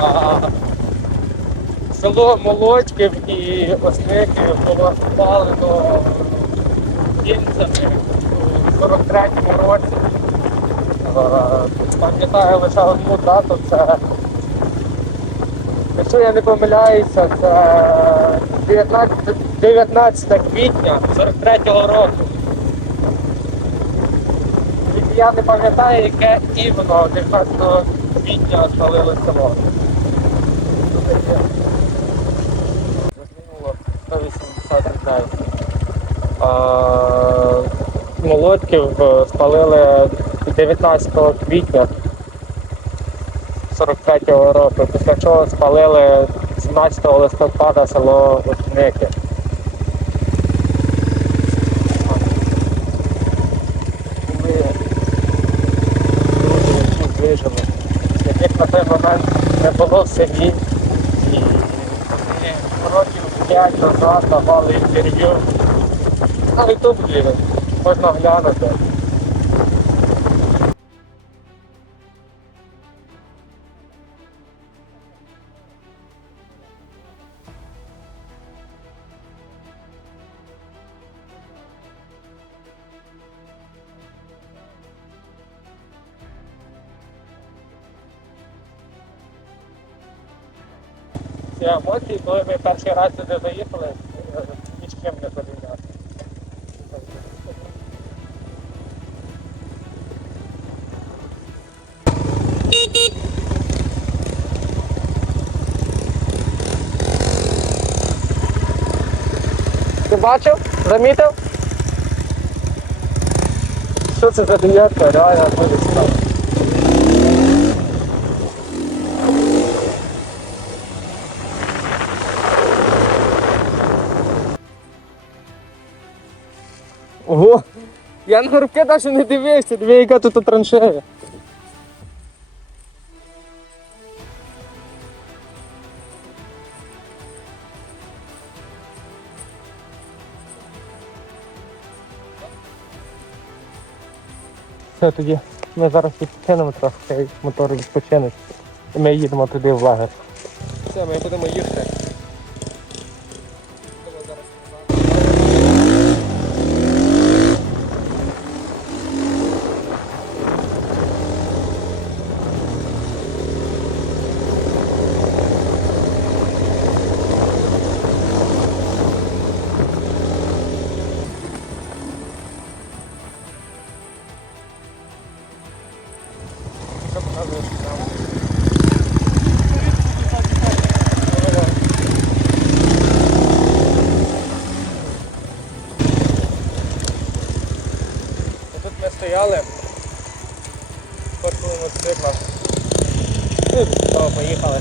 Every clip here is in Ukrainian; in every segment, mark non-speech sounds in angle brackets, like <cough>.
А, село Молодьків і Осників було спалено кінцями у 43-му році. Пам'ятаю лише одну дату, це, якщо я не помиляюся, це 19, 19 квітня 43-го року. Я не пам'ятаю, яке іменно 19 квітня спалили село. Загинуло 180 людей. Молодків е, спалили 19 квітня 43-го року, після чого спалили 17 листопада село Осники. Ми люди, які вижили, яких на той момент не в селі. І вони років 5 назад давали інтерв'ю. На ютубі можна глянути. Ці емоції, коли ми перший раз сюди заїхали, е, ні з чим не порівняти. Ти бачив? Замітив? Що це за дев'ятка? Реально буде цікаво. Я на горбки навіть не дивився, диви, яка тут траншея. Все тоді. Ми зараз відпочинемо трохи, мотор відпочине. І ми їдемо туди в лагер. Все, ми будемо їхати. Тут ми стояли. Першого мотоцикла. О, поїхали.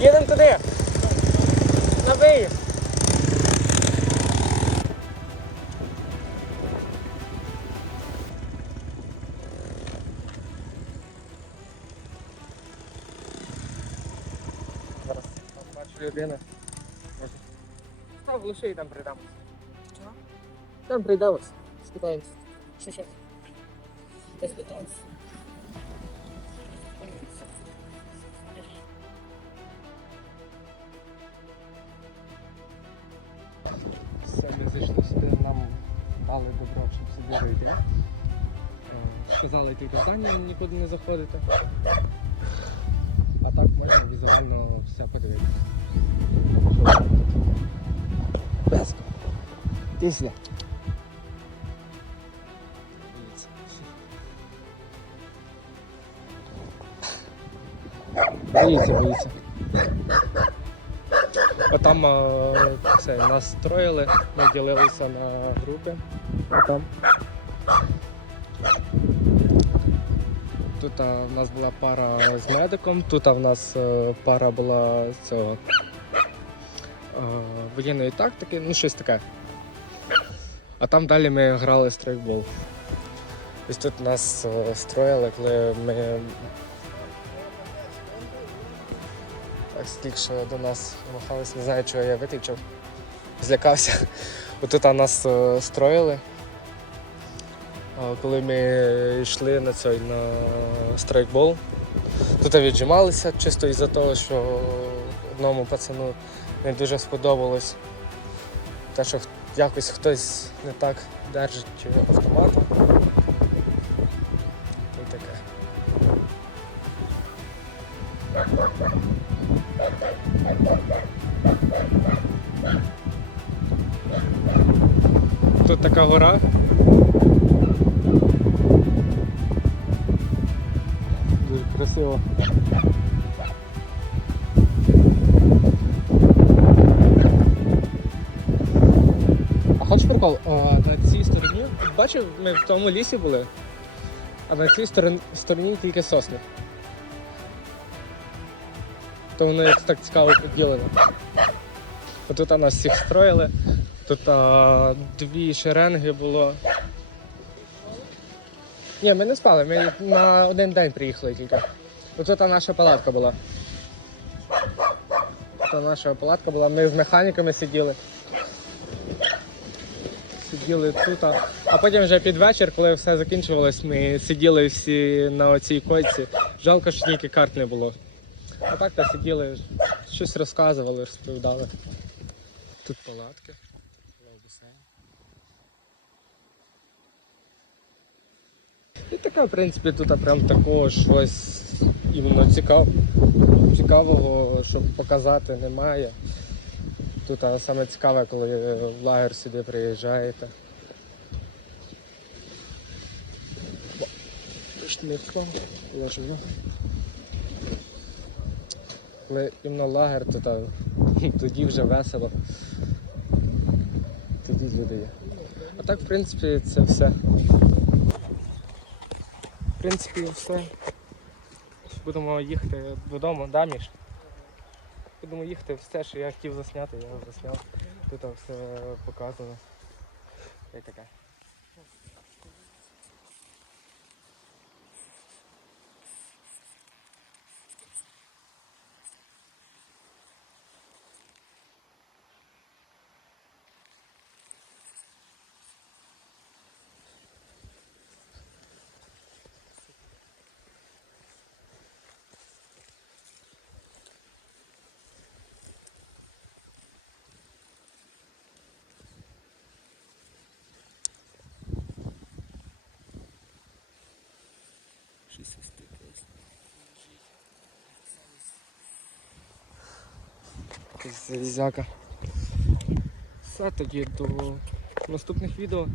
Їдемо туди. На виїзд. Людина. Став глуши і там прийдемо. Чого? Там прийдемось. Спитаємось. Що ще? Десь питаюся. Все, ми зайшли сюди, нам дали добро, щоб сюди вийти. Е, Сказали тільки в здання нікуди не заходити. А так можна візуально все подивитися. Безко. Ти Боїться, боїться. А там е, це, нас строїли, ми ділилися на групи. А Тут в нас була пара з медиком, тут в нас е, пара була цього е, воєнної тактики, ну щось таке. А там далі ми грали стрейкбол. Ось тут нас е, строїли, коли ми Так, стільки до нас махались, не знаю, чого я виключив. Злякався. Отут нас строїли. Коли ми йшли на цей на страйкбол, Тут віджималися чисто із-за того, що одному пацану не дуже сподобалось те, що якось хтось не так держить автоматом. І таке. Тут така гора. Красиво. А хочеш прикол? А, на цій стороні, бачив, ми в тому лісі були, а на цій стороні, стороні тільки сосни. То воно так цікаво поділено. Отут нас всіх строїли, тут а, дві шеренги було. Ні, ми не спали, ми на один день приїхали тільки. Тут наша палатка була. Тут наша палатка була, ми з механіками сиділи. Сиділи тут. А а потім вже під вечір, коли все закінчувалось, ми сиділи всі на оцій койці. Жалко, що тільки карт не було. А так то сиділи, щось розказували, розповідали. Тут палатки. І таке, в принципі, тут прям такого щось іменно цікав... цікавого, щоб показати, немає. Тут саме цікаве, коли в лагер сюди приїжджаєте. Коли іменно лагер, то та, <laughs> тоді вже весело. Тоді люди є. А так, в принципі, це все. В принципі, все. Будемо їхати додому, да, Міш? Будемо їхати, все, що я хотів засняти, я засняв. Тут все показано. І таке. Якась. Все тоді до наступних відео.